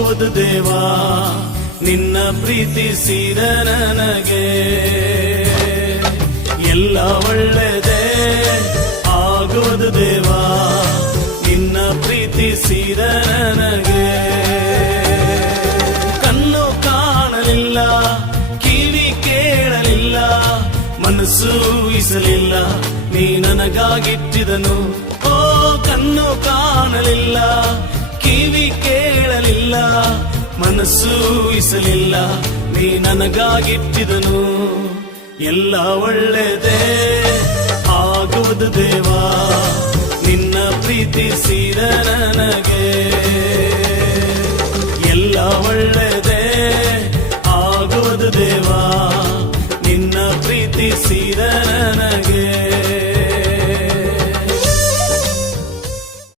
ಆಗುವುದು ದೇವಾ ನಿನ್ನ ಪ್ರೀತಿಸಿದ ನನಗೆ ಎಲ್ಲ ಒಳ್ಳೆದೇ ಆಗುವುದು ದೇವಾ ನಿನ್ನ ಪ್ರೀತಿಸಿದ ನನಗೆ ಕಣ್ಣು ಕಾಣಲಿಲ್ಲ ಕಿವಿ ಕೇಳಲಿಲ್ಲ ಮನಸ್ಸು ಊಹಿಸಲಿಲ್ಲ ನೀ ನನಗಾಗಿಟ್ಟಿದನು ಓ ಕಣ್ಣು ಕಾಣಲಿಲ್ಲ ಕಿವಿ ಕೇಳಲಿಲ್ಲ ಮನಸ್ಸು ಊಹಿಸಲಿಲ್ಲ ನೀ ನನಗಾಗಿಟ್ಟಿದನು ಎಲ್ಲ ಒಳ್ಳೆದೇ ಆಗುವುದು ದೇವಾ ನಿನ್ನ ಪ್ರೀತಿಸಿದ ನನಗೆ ಎಲ್ಲ ಒಳ್ಳೆದೇ ಆಗುವುದು ದೇವಾ ನಿನ್ನ ಪ್ರೀತಿಸಿದ ನನಗೆ